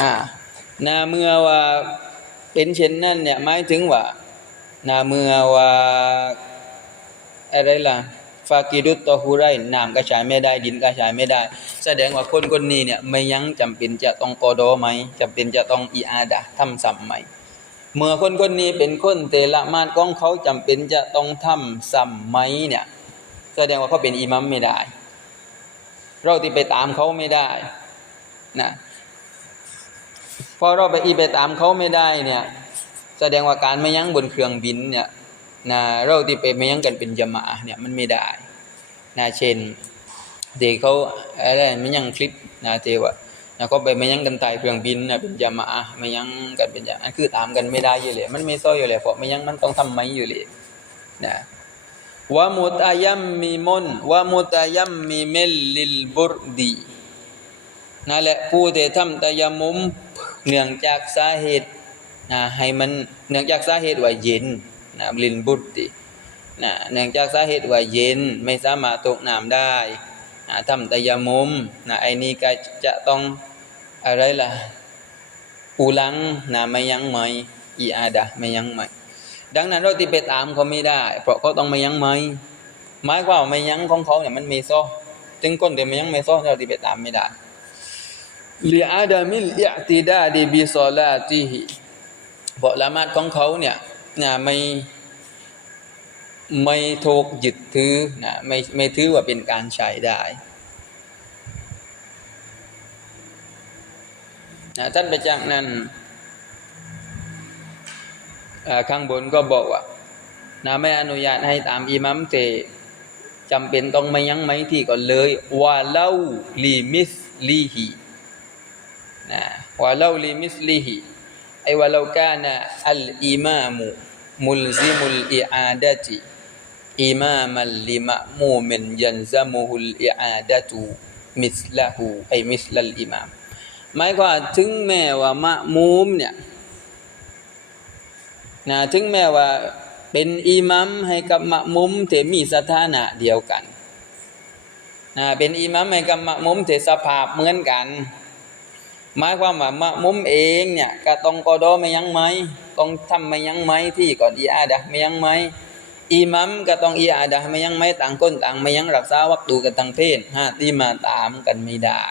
อ่านาเมื่อว่าเป็นเช่นนั้นเนี่ยหมายถึงว่านาเมื่อว่าอะไรล่ะฟากิดุตตอฮูไรน้ำก็ใช้ไม่ได้ดินก็ใช้ไม่ได้ แสดงว่าคนคนนี้เนี่ยไม่ยังจำเป็นจะต้องกอดอไหมจำเป็นจะต้องอีอาดะทำซ้ำไหมเมื่อคนคนนี้เป็นคนเตละมาดของเขาจำเป็นจะต้องทำซ้ำไหมเนี่ยแสดงว่าเขาเป็นอิมัมไม่ได้ เราที่ไปตามเขาไม่ได้นะ พอเราไปอีไปตามเขาไม่ได้เนี่ยแสดงว่าการไม่ยั้งบนเครื่องบินเนี่ยนะเราที่ไปไม่ยั้งกันเป็นจมาอะเนี่ยมันไม่ได้นะเช่นเด็กเขาอะไรไม่ยั้งคลิปนะเจว่านะก็ไปไม่ยั้งกันใต้เครื่องบินนะเป็นจมาอะไม่ยั้งกันเป็นจมาอะห์คือตามกันไม่ได้อยู่เลยมันไม่ซ้อยอยู่เลยเพราะไม่ยั้งมันต้องทำไหมอยู่เลยนะวะมุตอายัมมีมนวะมุตอายัมมีเมลลิลบุรดีนั่นแหละผู้ที่ทำตะยมมุม เนื่องจากสาเหตุนะให้มันเนื่องจากสาเหตุว่าเย็นนะลินบุตตินะเนื่องจากสาเหตุว่าเย็นไม่สามารถตกน้ำได้นะทำตะยมุมนะไอ้นี่ก็จะต้องอะไรล่ะปูลังนะไม่ยั้งไหมอีอาดะไม่ยั้งไหมดังนั้นเราที่ไปตามเขาไม่ได้ เพราะเขาต้องไม่ยั้งไหมหมายความว่าไม่ยั้งของเขาเนี่ยมันไม่ซ้อถึงก้นแต่ไม่ยั้งไม่ซ้อเราที่ไปตามไม่ได้ ลิอาดามิลอิติดาดีบิซอลาติฮิเพราะละมาดของเขาเนี่ยนะไม่ไม่ถูกยึดถือนะไม่ไม่ถือว่าเป็นการใช้ได้นะท่านไปจากนั้นอ่าข้างบนก็บอกว่านะไม่อนุญาตให้ตามอิมัมเตจำเป็นต้องไม่ยั้งไม่ที่ก่อนเลยว่าเล่าลีมิสลีฮี นะวะเลาลิมิสลิฮิไอวะเลากานะอัลอิมามุมุลซิมุลอิอาดะจิอิมามัลลิมะมูมินยันซามุลอิอาดะตุมิสละหูไอมิสลัลอิมามหมายความถึงแม้ว่ามะมูมเนี่ยนะถึงแม้ว่าเป็นอิมัมให้กับมะมุมเถมีสถานะเดียวกันนะเป็นอิมัมให้กับมะมุมเถสภาพเหมือนกัน หมายความว่ามะมุมเองเนี่ยก็ต้องกอดอไม่ยั้งไหมต้องทำไม่ยั้งไหมที่ก่อนอีอาดะไม่ยั้งไหมอิมัมก็ต้องอีอาดะไม่ยั้งไหมต่างคนต่างไม่ยั้งรักษาวักดูกันต่างเพศฮะที่มาตามกันไม่ได้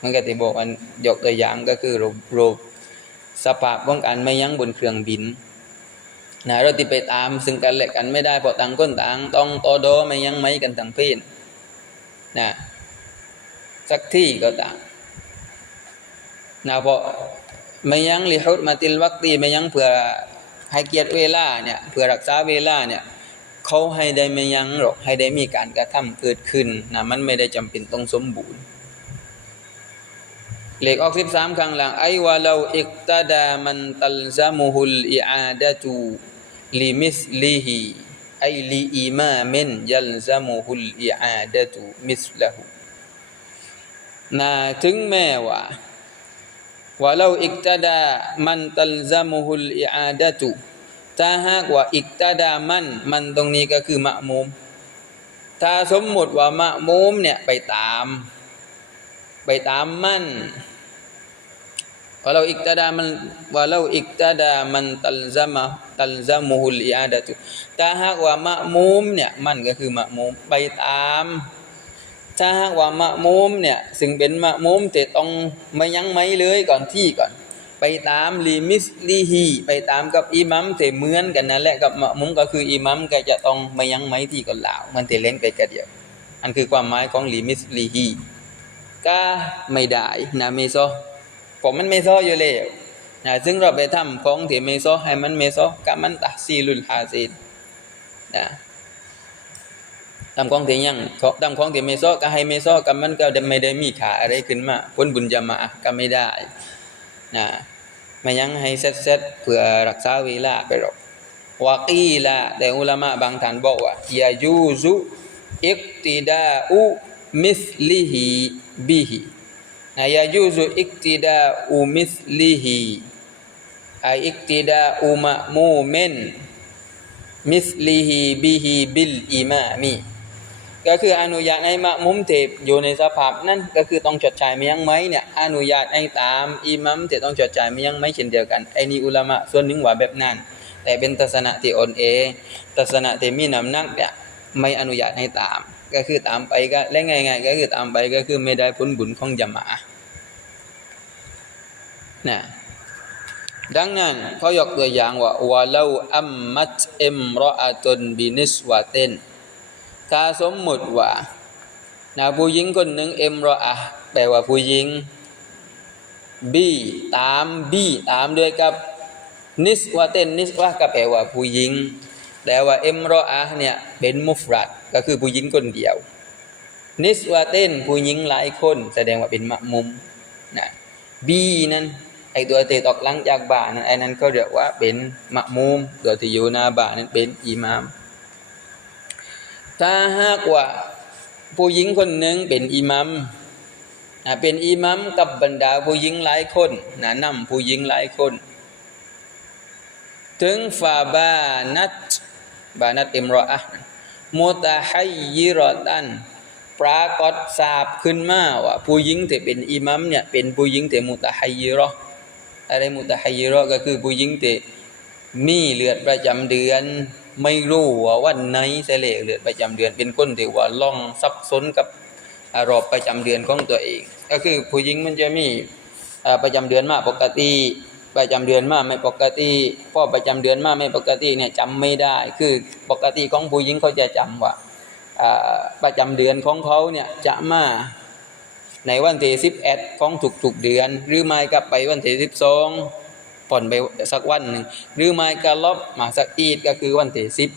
มันก็ที่บอกมันยกตัวอย่างก็คือรูปรูปสภาพของการไม่ยั้งบนเครื่องบินนะเราที่ไปตามซึ่งกันและกันไม่ได้เพราะต่างคนต่างต้องตอดอไม่ยั้งไหมกันต่างเพศนะสักที่ก็ต่าง นะเพราะไม่ยั้งลิฮุดมาติลวักตีไม่ยั้งเพื่อให้เกียรติเวลาเนี่ยเพื่อรักษาเวลาเนี่ยเขาให้ได้ไม่ยั้งหรอกให้ได้มีการกระทำเกิดขึ้นนะมันไม่ได้จำเป็นต้องสมบูรณ์เลขออกสิบสามครั้งหลังไอวาเราอิกตาดามันตัลซามุฮุลอิอาดะตูลิมิสลิฮิไอลีอีมามินยัลซามุฮุลอิอาดะตูมิสละหูนะถึงแม้ว่า walau iktada man talzamuhul i'adatu ถ้าหากว่าอิกตาดามันมันตรงนี้ก็คือมะมุมถ้าสมมติว่ามะมุมเนี่ยไปตาม ไปตามมัน walau iktada man walau iktada man talzama talzamuhul i'adatu ถ้าหากว่ามะมุมเนี่ยมันก็คือมะมุมไปตาม ถ้าหากว่ามะมุมเนี่ยซึ่งเป็นมะมุมแต่ต้องไม่ยั้งไม่เลยก่อนที่ก่อน ไปตามลิมิสลีฮีไปตามกับอิหมัมแต่เหมือนกันนั่นแหละกับมะมุมก็คืออิหมัมก็จะต้องไม่ยั้งไม่ที่ก่อนลาวมันแต่เล่นไปกันเดียว อันคือความหมายของลิมิสลีฮีก็ไม่ได้นะเมโซผมมันเมโซอยู่แล้วนะซึ่งเราไปทำของที่เมโซให้มันเมโซกับมันตัซีลุลฮาซินนะ ทำของเที่ยังทำของเที่ไม่ซ้อก็ให้ไม่ซ้อกับมันก็ไม่ได้มีขาอะไรขึ้นมาผลบุญจะมาก็ไม่ได้นะไม่ยังให้เซตๆเพื่อรักษาเวลาไปหรอกวากีละแต่อุลามะบางท่านบอกว่ายายูซุอิกติดาอุมิสลิฮิบิฮินะยายูซุอิกติดาอุมิสลิฮิไออิกติดาอุมะมูเมนมิสลิฮิบิฮิบิลอิมามี ก็คืออนุญาตให้มะมุมเทบอยู่ในสภาพนั้นก็คือต้องจดจ่ายม่ยังไหมเนี่ยอนุญาตให้ตามอิมัมจะต้องจดจ่ายม่ยังไหมเช่นเดียวกันไอ้นี่อุลามะส่วนหนึ่งว่าแบบนั้น แต่เป็นทัศนะที่อ่อนเอทัศนะที่มีน้ำหนักเนี่ยไม่อนุญาตให้ตาม ก็คือตามไปก็และง่ายๆก็คือตามไปก็คือไม่ได้ผลบุญของยะหมาอะนะดังนั้นเขายกตัวอย่างว่าวะลาอัมมัตอิมรออะตุนบินิสวะเตน ถ้าสมมุติว่านะผู้หญิงคนหนึ่งเอ็มรออะแปลว่าผู้หญิงบีตามบีตามด้วยกับนิสวะเต้นนิสวะก็แปลว่าผู้หญิงแต่ว่าเอ็มรออะเนี่ยเป็นมุฟรัดก็คือผู้หญิงคนเดียว นิสวะเต้นผู้หญิงหลายคนแสดงว่าเป็นมะมุมนะบีนั้นไอตัวเตะออกลังจากบ่านั้นไอนั้นก็เรียกว่าเป็นมะมุมตัวที่อยู่หน้าบ่านั้นเป็นอิหมาม ถ้าหากว่าผู้หญิงคนหนึ่งเป็นอิมัมนะเป็นอิมัมกับบรรดาผู้หญิงหลายคนนะนำผู้หญิงหลายคน ถึงฟาบานัตบานัตอิมรออะห์มุตะฮัยยิรอตันปรากฏทราบขึ้นมาว่าผู้หญิงที่เป็นอิมัมเนี่ยเป็นผู้หญิงที่มุตะฮัยยิรออะไรมุตะฮัยยิรอก็คือผู้หญิงที่มีเลือดประจำเดือน ไม่รู้ว่าวันไหนเสลเลือดประจำเดือน เป็นคนที่ว่าล่องซับซ้อนกับอารมณ์ประจำเดือนของตัวเอง ก็คือผู้หญิงมันจะมีประจำเดือนมากปกติ ประจำเดือนมากไม่ปกติพ่อประจำเดือนมากไม่ปกติเนี่ยจำไม่ได้ คือปกติของผู้หญิงเขาจะจำว่าอ่าประจำเดือนของเขาเนี่ยจะมาในวันที่สิบเอ็ดของทุกๆเดือน หรือไม่ก็ไปวันที่สิบสอง ผ่อนไปสักวันหนึ่งหรือไม่ก็ลบมาสักอีดก็คือวันที่สิบ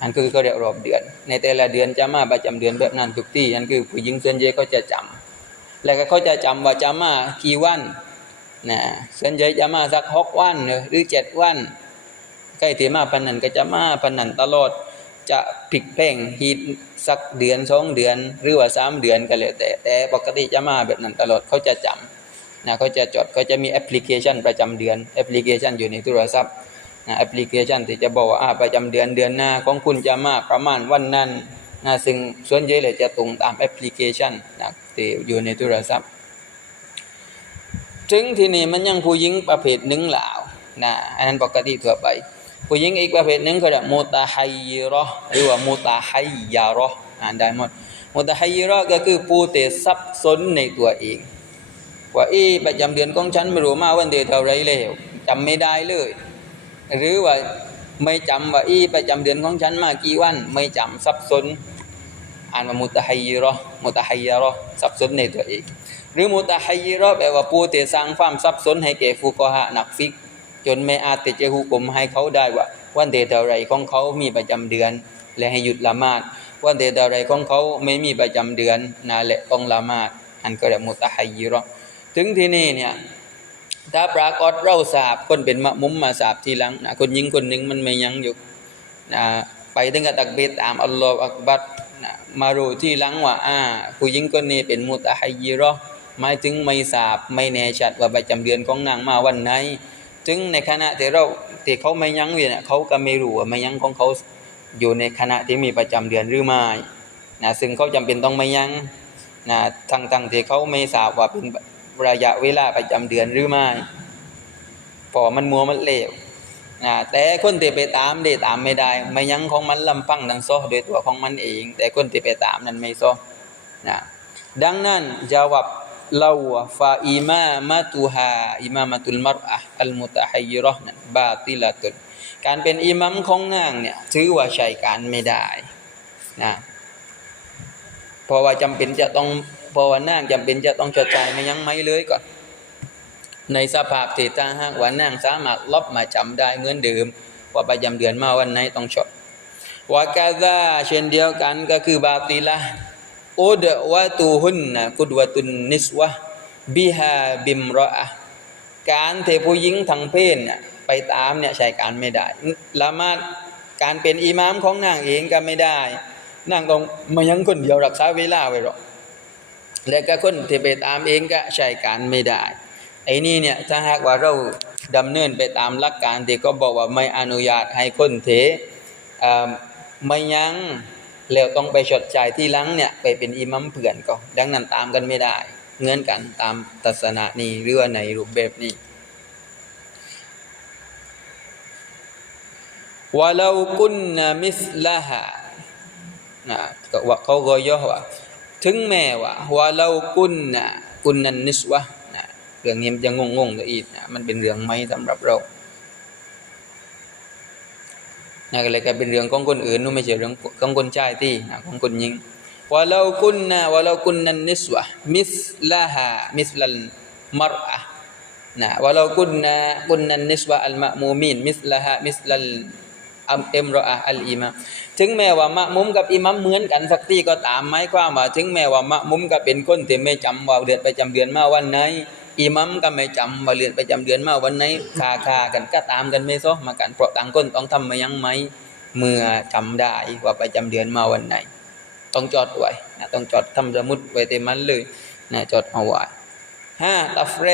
อันคือเขาเรียกรอบเดือน ในแต่ละเดือนจะมาประจำเดือนแบบนั้นทุกที่อันคือผู้หญิงส่วนใหญ่ก็จะจำแล้วก็เขาจะจำว่าจะมากี่วันนะส่วนใหญ่จะมาสักหกวันหรือเจ็ดวันใกล้ที่มาพันนันก็จะมาพันนันตลอดจะพลิกแพลงฮีทสักเดือนสองเดือน หรือว่าสามเดือนก็แล้วแต่แต่ปกติจะมาแบบนั้นตลอดเขาจะจำ นะเขาจะจดเขาจะมีแอปพลิเคชันประจำเดือนแอปพลิเคชันอยู่ในโทรศัพท์นะแอปพลิเคชันที่จะบอกว่าประจำเดือนเดือนหน้าของคุณจะมาประมาณวันนั้นนะซึ่งส่วนใหญ่เลยจะตรงตามแอปพลิเคชันนะที่อยู่ในโทรศัพท์ถึงที่นี่มันยังผู้หญิงประเภทหนึ่งหลาวนะอันนั้นปกติทั่วไป ผู้หญิงอีกประเภทหนึ่งเขาเรียกมุตาไฮยราะห์หรือว่ามุตาไฮยาราะห์อ่านได้หมดมุตาไฮยราะห์ก็คือผู้ที่สับสนในตัวเอง ว่าอีประจำเดือนของฉันไม่รู้มาวันเดือนเท่าไรแล้วจำไม่ได้เลย หรือว่าไม่จำว่าอีประจำเดือนของฉันมากี่วัน ไม่จำสับสนอ่านว่ามุตาฮัยยิราะห์มุตาฮัยราะห์สับสนในตัวเองหรือมุตะฮิราะห์แปลว่าผู้ที่สร้างความสับสนให้แก่ฟุกฮะนักฟิก จนไม่อาจที่จะหุกมให้เขาได้ว่า วันเดเท่าไรของเขามีประจำเดือน และให้หยุดละหมาดวันเดเท่าไรของเขาไม่มีประจำเดือนน่าแหละต้องละหมาดอันก็เรียกมุตะฮิราะห์ ถึงที่นี่เนี่ยถ้าปรากฏเราสาบคนเป็นมะมุมมาสาบทีหลังนะคนยิงคนหนึ่งมันไม่ยังอยู่นะไปถึงกับตักเบตตามอัลลอฮฺอักบัรนะมารู้ที่หลังว่าอ่าผู้หญิงคนนี้เป็นมุตะฮัยยิราะห์หมายถึงไม่ทราบไม่แน่ชัดว่าประจำเดือนของนางมาวันไหนถึงในขณะที่เราที่เขาไม่ยั้งเวียนเขาก็ไม่รู้ว่าไม่ยั้งของเขาอยู่ในขณะที่มีประจำเดือนหรือไม่นะซึ่งเขาจำเป็นต้องไม่ยั้งนะทั้งทั้งที่เขาไม่ทราบว่าเป็น ระยะเวลาประจำเดือนหรือไม่เพอมันมัวมันเลวนะแต่คนที่ไปตามได้ตามไม่ได้ ไม่ยั้งของมันลำพังดังโซโดยตัวของมันเอง แต่คนที่ไปตามนั้นไม่โซนะดังนั้นจาวับเราฟาอิมามะตุฮาอิมามะตุลมรอะอัลมุตะฮัยยิราะห์นั้นบาติละตุนการเป็นอิหมัมของนางเนี่ยถือว่าใช้การไม่ได้นะเพราะว่าจำเป็นจะต้อง เพราะว่านางจำเป็นจะต้องจดใจไม่ยังไม่เลยก่อน ในสภาพที่ถ้าหากว่านางสามารถลบมาจำได้เหมือนเดิมว่าประจำเดือนมาวันไหนต้องชดวากาซาเช่นเดียวกันก็คือบาติละอุดวะตูหุนนะกุดวะตุนนิสวะบิฮาบิมรออะการเทผู้หญิงทางเพศไปตามเนี่ยใช้การไม่ได้ละมาดการเป็นอิหมามของนางเองก็ไม่ได้ นางต้องมายังคนเดียวรักษาเวลาไว้หรอก และก็คนที่ไปตามเองก็ใช้การไม่ได้ ไอ้นี่เนี่ยถ้าหากว่าเราดำเนินไปตามหลักการที่ก็บอกว่าไม่อนุญาตให้คนเทอ่าไม่ยั้งแล้วต้องไปชดใช้ที่หลังเนี่ยไปเป็นอิมัมเพื่อนก็ ดังนั้นตามกันไม่ได้ เงื่อนกันตามทัศนะนี้หรือว่าในรูปแบบนี้วะลากุนมิสลาฮะนะก็ว่าเขาก็ย่อว่า ถึงแม้ว่าวะลากุนนะกุนนันนิสวะนะเรื่องนี้มันจะงงๆตัวอีกนะมันเป็นเรื่องไม่สำหรับเรานะก็เลยกลายเป็นเรื่องของคนอื่นนู่นไม่ใช่เรื่องของคนชายที่นะของคนหญิงวะลากุนนะวะลากุนนันนิสวะมิสลาฮะมิสลัลมารอะนะวะลากุนนะกุนนันนิสวะอัลมะมูมินมิสลาฮะมิสลัล อัมเอ็มรออะอัลอิมามถึงแม้ว่ามะมุมกับอิมามเหมือนกันสักทีก็ตามหมความว่า ถึงแม้ว่ามะมุมก็เป็นคนที่ไม่จำว่าเดือนไปจำเดือนมาวันไหนอิมามก็ไม่จำว่าเดือนไปจำเดือนมาวันไหนคาคากันก็ตามกันไม่ซ้อมากันเพราะต่างคนต้องทำมายังไหมเมื่อจำได้ว่าไปจำเดือนมาวันไหน ต้องจอดไว้นะต้องจอดทำสมุดไว้เต็มมันเลยนะจดเอาไว้ห้าตัฟเร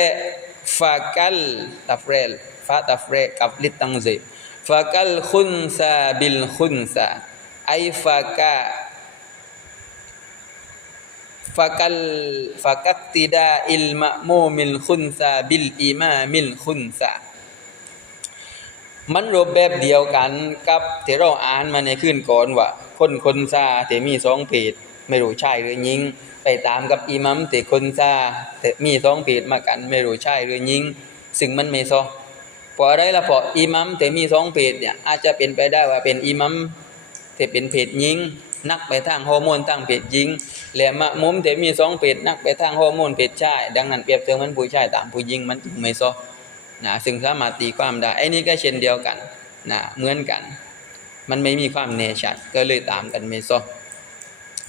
ฟากัลตัฟเรลฟาตัฟเรกับลิตตังซี fakal khunsa bil khunsa ay faka fakal fakak tida il ma'mumil khunsa bil imamil khunsa มันรูปแบบเดียวกันกับที่เราอ่านมาในคืนก่อนว่า คนคนซาที่มีสองเพศไม่รู้ใชายหรือหญิง ไปตามกับอิมัมที่คนซาแต่มีสองเพศมากัน ไม่รู้ใชายหรือหญิง ซึ่งมันไม่ซอ พอะไรละพราะอิมัมแต่มีสองเพศเนี่ยอาจจะเป็นไปได้ว่าเป็นอิมัมที่เป็นเพศหญิงนักไปทางฮอร์โมนทางเพศหญิงและมะมุมแต่มีสองเพศนักไปทางฮอร์โมนเพศชายดังนั้นเปรียบเทียบมันผู้ชายตามผู้หญิงมันจึงไม่ซอนะซึ่งสามารถตีความได้ไอ้นี่ก็เช่นเดียวกันนะเหมือนกัน มันไม่มีความเนชัดก็เลยตามกันไม่ซอ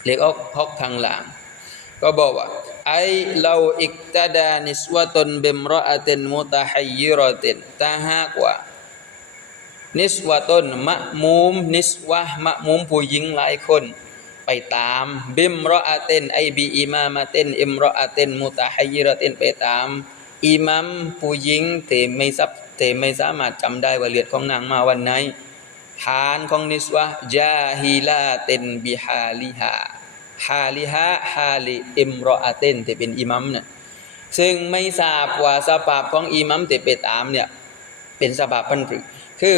เรียกออกฮอกทางหลังก็บอกว่า ไอเราอิกตาดานิสวะตนเบมรออาตินมุตาฮัยยิรอตินถ้าหากว่า นิสวะตนมะมุมนิสวะมะมุมผู้หญิงหลายคน ไปตามบิมรออาตินไอบีอิมามาตินอิมรออาตินมุตาฮัยยิรอตินไปตามอิมามผู้หญิงเทไม่ซับเทไม่สามารถจำได้ว่าเลือดของนางมาวันไหนฐานของนิสวะจาฮิลาตินบิฮาลิฮา ฮาลิฮะฮาลิอิมรออาเตนที่เป็นอิมัมเนี่ยซึ่งไม่ทราบว่าสภาพของอิมัมที่ไปตามเนี่ยเป็นสภาพพันธุ์คือ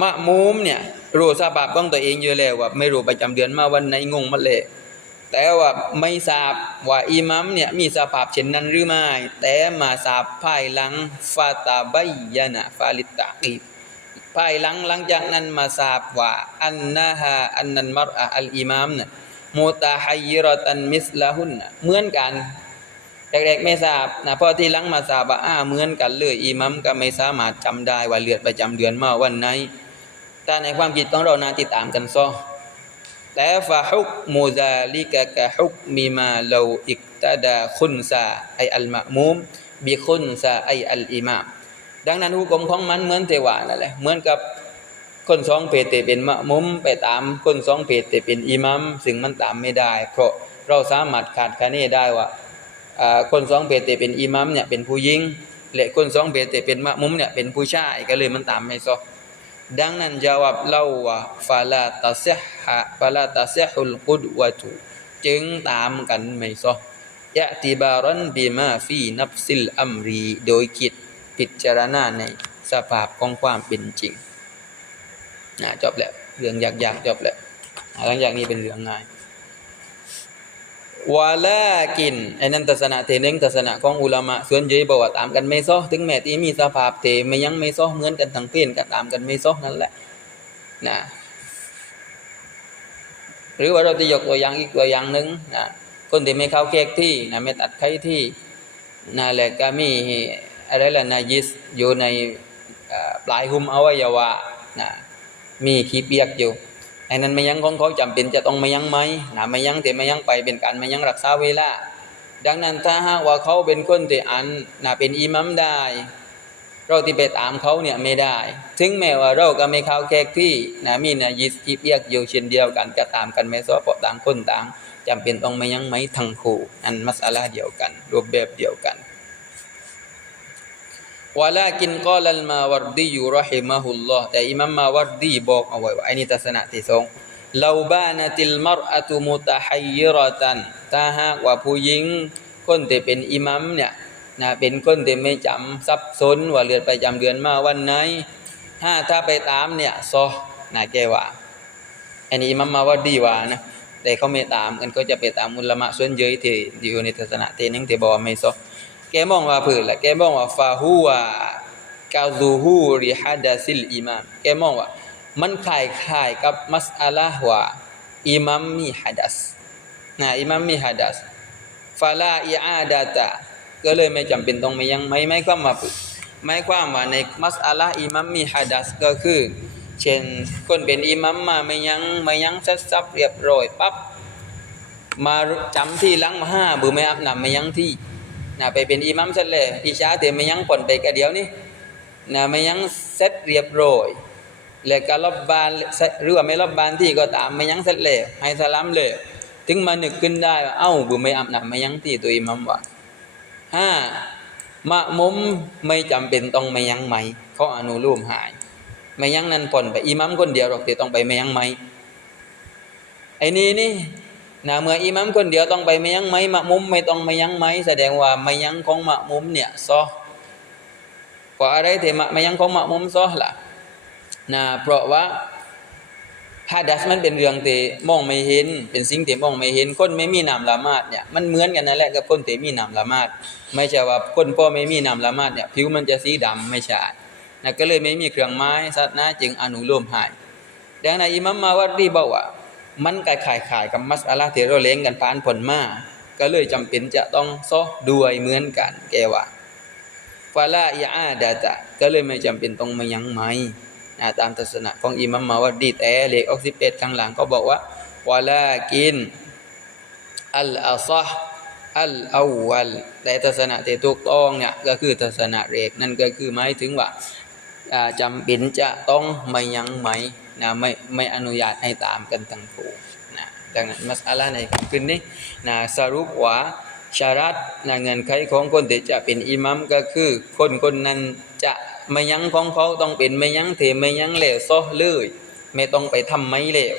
มะมุมเนี่ยรู้สภาพของตัวเองอยู่แล้วว่าไม่รู้ประจำเดือนมาวันไหนงงมาเลยแต่ว่าไม่ทราบว่าอิมัมเนี่ยมีสภาพเช่นนั้นหรือไม่แต่มาทราบภายหลังฟาตาบยานะฟาลิตตากีภายหลังหลังจากนั้นมาทราบว่าอันนะฮะอันนันมรอะอัลอิมามเนี่ย มุตาฮัยรอตันมิสลาหุนเหมือนกันแรกๆไม่ทราบนะพอที่หลังมาทราบว่าอ้าเหมือนกันเลยอิมัมก็ไม่สามารถจำได้ว่าเลือดประจำเดือนมาวันไหนแต่ในความคิดของเรานาติดตามกันซอแต่ฟาฮุกมูซาลิกะกะฮุกมีมาเราอิกตาดาคุนซาไออัลมะมุมบิคุนซาไออัลอิมามดังนั้นหุกกลมของมันเหมือนเทวานั่นแหละเหมือนกับ คนสองเพศแต่เป็นมะมุมไปตามคนสองเพศแต่เป็นอิมัมซึ่งมันตามไม่ได้ เพราะเราสามารถขาดคะเนได้ว่าคนสองเพศแต่เป็นอิมัมเนี่ยเป็นผู้หญิงและคนสองเพศแต่เป็นมะมุมเนี่ยเป็นผู้ชายก็เลยมันตามไม่ซอดังนั้นจาวบเล่าว่าฟาลาตาเซฮะฟาลาตาเซฮุลกุดวะตุจึงตามกันไม่ซอยะติบารันบิมาฟีนับซิลอัมรี โดยคิดพิจารณาในสภาพของความเป็นจริง นะจบแล้วเรื่องยากๆจบแล้วหลังจากนี้เป็นเรื่องง่ายวาลากินไอ้นั่นทัศนะเทนึงทัศนะของอุลามะส่วนใหญ่บอกว่าตามกันไม่ซ้อถึงแม้ที่มีสภาพเทไม่ยังไม่ซ้อเหมือนกันทั้งเพศก็ตามกันไม่ซ้อนั่นแหละนะหรือว่าเราจะยกตัวอย่างอีกตัวอย่างหนึ่งนะคนที่ไม่เข้าเค้กที่นะไม่ตัดไข่ที่นะแหละก็มีอะไรล่ะนายิสอยู่ในปลายหุมอวัยวะนะ มีขี้เปียกอยู่ไอ้นั้นไม่ยังของเขาจำเป็นจะต้องไม่ยังไหมนะไม่ยังแต่ไม่ยังไปเป็นการไม่ยังรักษาเวลาดังนั้นถ้าหากว่าเขาเป็นคนที่อันนะเป็นอิมัมได้ เราที่ไปตามเขาเนี่ยไม่ได้ ถึงแม้ว่าเราก็ไม่เข้าแขกที่นะมีนะยิสกีเปียกอยู่เช่นเดียวกันก็ตามกันไม่ซ้อเพราะต่างคนต่างจำเป็นต้องไม่ยังไหมทั้งคู่อันมัสลาเดียวกัน รูปแบบเดียวกัน วะลากินกอลัลมาวรดีอยู่รอฮิมะฮุลลอฮ์แต่อิมามมาวรดีบอกเอาไว้ว่าไอ้นี่ทัศนะที่สองเราบานาติลมรอะตุมุตะฮัยรอตันถ้าหากว่าผู้หญิง คนที่เป็นอิหมัมเนี่ยนะเป็นคนที่ไม่จำสับสนว่าเลือนไปจำเดือนมาวันไหนถ้าถ้าไปตามเนี่ยซอนะแกว่าอันนี้อิหมัมมาว่าดีว่านะแต่เขาไม่ตามกันก็จะไปตามอุลามะส่วนเยอะที่อยู่ในทัศนะเทนึงที่บอกไม่ซอ แกมองว่าเผื่อละแกมองว่าฟาฮูวากาซูฮูริฮัดะซิลอิมามแกมองว่า มันคล้ายคล้ายๆกับมัสอาละห์ว่าอิมามมีฮัดัสนะอิมามมีฮัดัสฟาลาอิอาดาตะก็เลยไม่จำเป็นต้องไม่ยังไม่ไม่ความว่าไม่ความว่าในมัสอาละห์อิมามมีฮัดัสก็คือ เช่นคนเป็นอิมามมาไม่ยังไม่ยังซัดซับเรียบร้อยปั๊บมาจำที่หลังมาห้าบือไม่อาบนำไม่ยังที่ นะไปเป็นอิมามเสร็จเลยอิชาเตไม่ยังผ่อนไปกะเดียวนี่นะไม่ยังเสร็จเรียบร้อยแล้วก็รอบบานหรือว่าไม่รอบบานที่ก็ตามไม่ยั้งเสร็จแล้วให้สลามเลยถึงมานึกขึ้นได้ว่าเอ้าบุไม่อาบน้ำไม่ยั้งที่ตัวอิหมัมว่าห้ามะมุมไม่จำเป็นต้องไม่ยั้งไหมเขาอนุโลมหายไม่ยั้งนั้นผ่อนไปอิหมัมคนเดียวหรอกแต่ต้องไปไม่ยั้งไหมไอ้นี่นี่ นะเมื่ออิหมัมคนเดียวต้องไปไม่ยั้งไหมมะมุมไม่ต้องไม่ยั้งไหมแสดงว่าไม่ยั้งของมะมุมเนี่ยซอเพราอะไรที่มะไม่ยั้งของมะมุมซอล่ะนะเพราะว่าฮัดัสมันเป็นเรื่องที่มองไม่เห็น เป็นสิ่งที่มองไม่เห็น คนไม่มีนามละมาดเนี่ยมันเหมือนกันนั่นแหละกับคนที่มีนามละมาดไม่ใช่ว่าคนพ่อไม่มีนามละมาดเนี่ยผิวมันจะสีดำไม่ใช่นะก็เลยไม่มีเครื่องไม้สัตว์นะจึงอนุโลมให้ดังนั้นอิหมัมมาวัดดีบอกว่า มันกายขายขายกับมัสอาลาที่เราเลี้ยงกันผ่านผลมาก็เลยจำเป็นจะต้องซอด้วยเหมือนกันแกว่าฟาลาอิอาดะตะก็เลยไม่จำเป็นต้องมายังไหมนะตามทัศนะของอิมัมมาวัดดีแต่เลขออกสิบเอ็ดข้างหลังก็บอกว่าวะลากินอัลอาซะอัลอาวัลแต่ทัศนะที่ถูกต้องเนี่ยก็คือทัศนะเรกนั่นก็คือหมายถึงว่าอ่าจำเป็นจะต้องม่ยังไหม นะไม่ไม่อนุญาตให้ตามกันทั้งคู่นะดังนั้นมัสอาลาในคำคืนนี้นะสรุปว่าชารัตนะเงินไขของคนที่จะเป็นอิหมัมก็คือ คนคนนั้นจะไม่ยั้งของเขาต้องเป็นไม่ยั้งเทไม่ยั้งเหลวซอเลยไม่ต้องไปทำไม่เหลว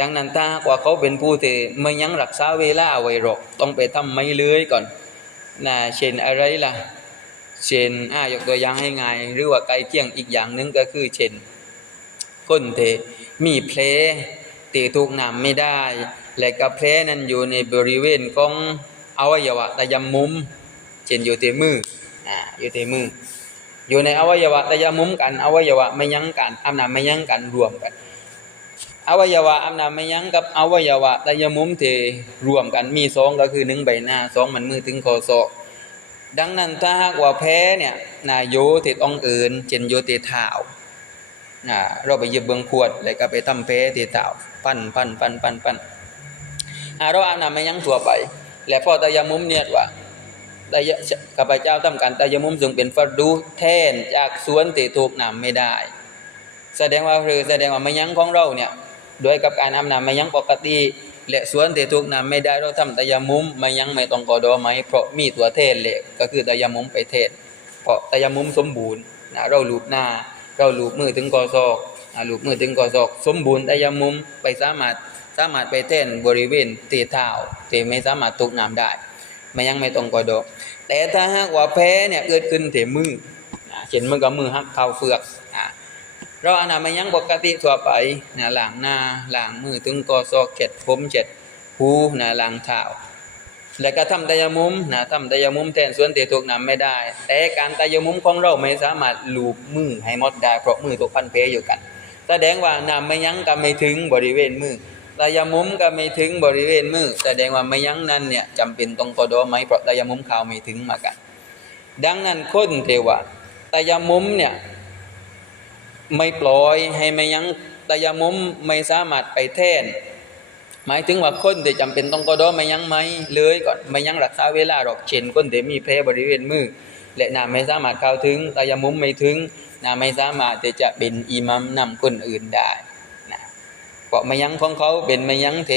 ดังนั้นถ้ากว่าเขาเป็นผู้ที่ไม่ยั้งรักษาเวลาไว้หรอกต้องไปทำไม่เลื้อยก่อนนะเช่นอะไรล่ะ เช่นอ่ายกตัวอย่างให้ง่ายหรือว่าใกลเคียงอีกอย่างหนึ่งก็คือ เช่น คนเทมีเพลเตะถูกน้ำไม่ได้ และก็เพลนั้นอยู่ในบริเวณของอวัยวะตะยำมุม เช่นอยู่ที่มืออ่าอยู่ที่มือ อยู่ในอวัยวะตะยมุมกันอวัยวะไม่ยั้งกันอำนาจไม่ยั้งกันรวมกัน อวัยวะอำนาจไม่ยั้งกับอวัยวะตะยมุมที่รวมกันมีสองก็คือหนึ่งใบหน้าสองมันมือถึงคอศอกดังนั้นถ้าหากว่าแพ้เนี่ยนาโยติดองเอินเจนโยติเท้า นะเราไปหยิบเบืองขวดแล้วก็ไปทำแพ้ที่เท้าปั้นปั้นปั้นปั้นปั้นเราอาบน้ำไม่ยั้งทั่วไป และพอตะยมุมเนี่ยว่าตายข้าพเจ้าทำการตายมุมซึ่งเป็นฟัดดูแทนจากสวนที่ถูกนำไม่ได้ แสดงว่าคือแสดงว่าไม่ยั้งของเราเนี่ยโดยกับการอาบน้ำไม่ยั้งปกติและสวนที่ถูกนำไม่ได้เราทำตายมุมไม่ยั้งไม่ต้องกอดอไหมเพราะมีตัวเทนเล็กก็คือตายมุมไปเทนเพราะตายมุมสมบูรณ์นะเราลูบหน้า เราลูบมือถึงกอศอกลูบมือถึงกอศอก สมบูรณ์ตายมุมไปสามารถสามารถไปเทนบริเวณตีเท้าที่ไม่สามารถถูกน้ำได้ไม่ยังไม่ต้องกอดอก แต่ถ้าหากว่าแพ้เนี่ยเกิดขึ้นที่มือเช่นมือกับมือหักเข่าเฟือกเราอานาไม่ยังปกติทั่วไปนะล้างหน้าหล้างมือถึงกอซอกเจ็ดผมเจ็ดหูนะล้างเท้า แล้วก็ทำตายมุมนะทำตายมุมแทนส่วนที่ถูกนำไม่ได้ แต่การตายมุมของเราไม่สามารถลูบมือให้หมดได้เพราะมือถูกพันเพอยู่กัน แสดงว่านำไม่ยั้งก็ไม่ถึงบริเวณมือตายมุมก็ไม่ถึงบริเวณมือแสดงว่าไม่ยั้งนั้นเนี่ยจำเป็นต้องกอดอไหมเพราะตายมุมเขาวไม่ถึงมากัน ดังนั้นคนเทวะตายมุมเนี่ยไม่ปล่อยให้ไม่ยั้งตายมุมไม่สามารถไปแทน หมายถึงว่าคนที่จำเป็นต้องกอดอไม่ยั้งไหมเลยก่อนไม่ยั้งรักษาเวลาหรอกเช่นคนที่มีแผลบริเวณมือและนาไม่สามารถเข้าถึงตายมุมไม่ถึงนาไม่สามารถที่จะเป็นอิมัมนำคนอื่นได้นะเพราะมายังของเขาเป็นมายังเท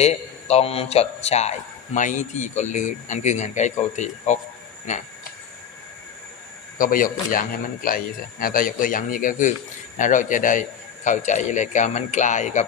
ต้องจดฉายไม้ที่ก่อนเลยนั่นคือเงินไกโกติออกนะก็ไปยกตัวอย่างให้มันไกลสินะแต่ยกตัวอย่างนี้ก็คือนะเราจะได้เข้าใจเลยการมันกลายกับ